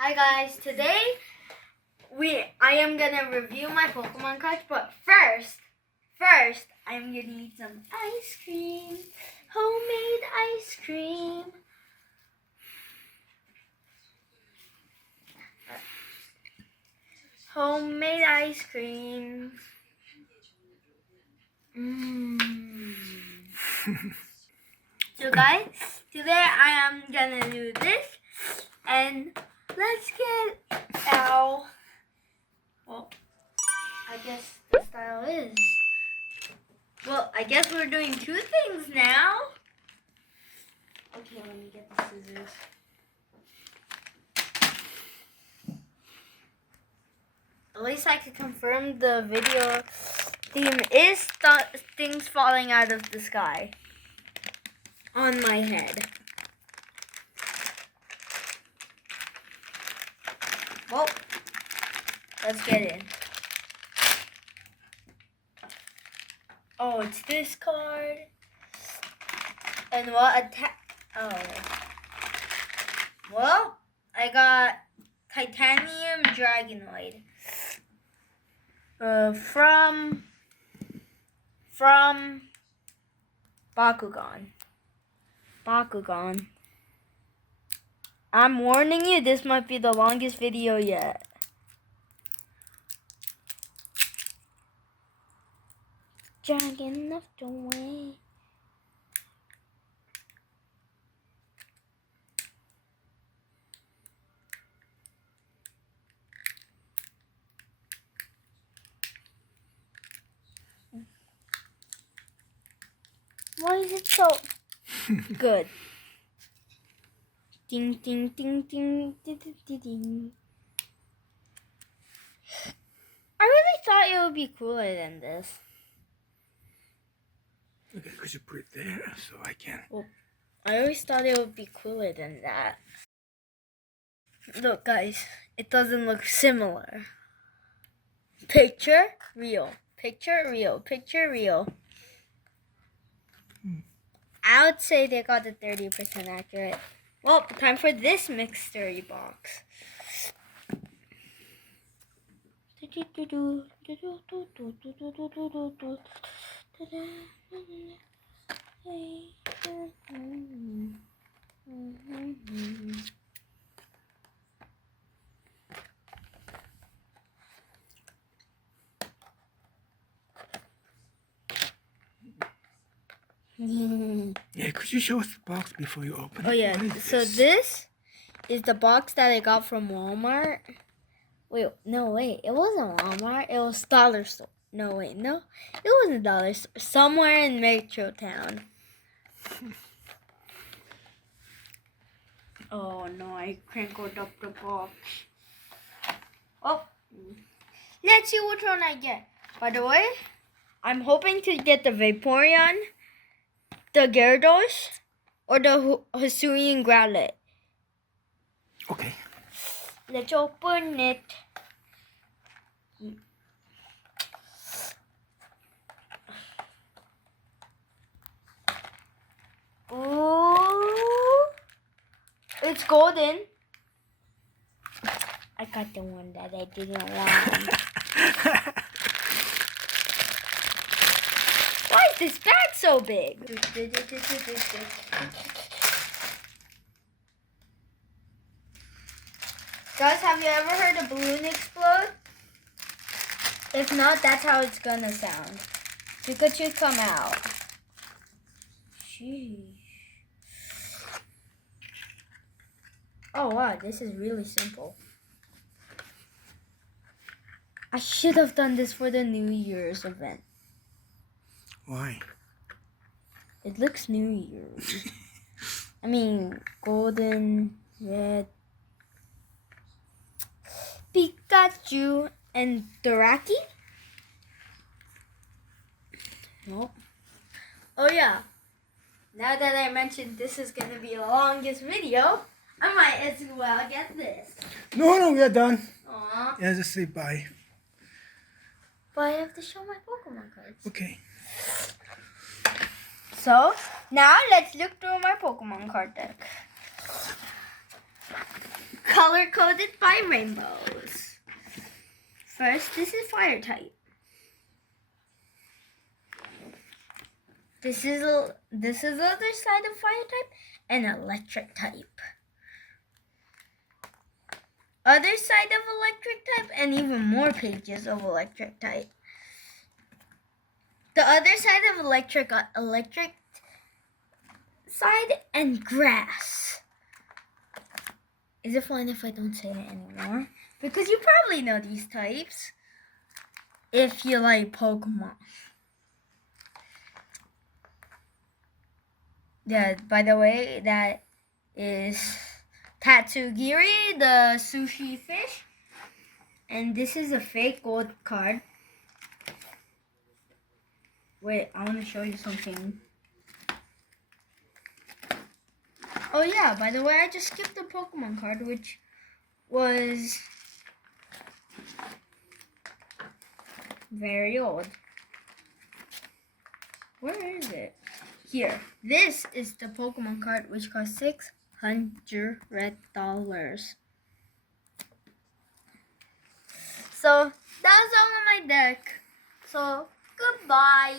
Hi guys, today I am gonna review my Pokemon cards, but first I'm gonna eat some ice cream. Homemade ice cream. Homemade ice cream. So guys, today I am gonna do this, and let's get out. Well, I guess the style is. Well, I guess we're doing two things now. Okay, let me get the scissors. At least I can confirm the video theme is things falling out of the sky on my head. Well, let's get in. Oh, it's this card. And what well, I got Titanium Dragonoid. From Bakugan. I'm warning you, this might be the longest video yet. Dragon of the way. Why is it so good? Ding ding ding ding ding ding ding. I really thought it would be cooler than this. Okay, could you put it there so I can? Well, I always thought it would be cooler than that. Look, guys, it doesn't look similar. Picture real. Picture real. Picture real. I would say they got the 30% accurate. Well, time for this mystery box. Yeah, could you show us the box before you open it? Oh yeah, so this is the box that I got from Walmart. Wait, it wasn't Walmart, it was Dollar Store. No, it wasn't Dollar Store. Somewhere in Metro Town. Oh no, I crinkled up the box. Oh, let's see which one I get. By the way, I'm hoping to get the Vaporeon, the Gyarados, or the Hisuian Growlithe. Okay. Let's open it. Ooh, it's golden. I got the one that I didn't want. Why is this bag so big? Guys, have you ever heard a balloon explode? If not, that's how it's gonna sound. Pikachu, come out. Sheesh. Oh wow, this is really simple. I should have done this for the New Year's event. Why? It looks New Year's. I mean, golden, red. Pikachu and Doraki? Nope. Oh yeah. Now that I mentioned this is going to be the longest video, I might as well get this. No, we are done. Aww. Yeah, just say bye. But I have to show my Pokemon cards. Okay. So, now let's look through my Pokemon card deck. color-coded by rainbows. First, this is fire type. This is the other side of fire type and electric type. Other side of electric type and even more pages of electric type. The other side of electric side and grass. Is it fine if I don't say it anymore? Because you probably know these types if you like Pokemon. Yeah, by the way, that is Tatsugiri, the sushi fish. And this is a fake gold card. Wait, I want to show you something. Oh yeah, by the way, I just skipped the Pokemon card, which was very old. Where is it? Here. This is the Pokemon card, which cost $600. So, that was all on my deck. So, goodbye.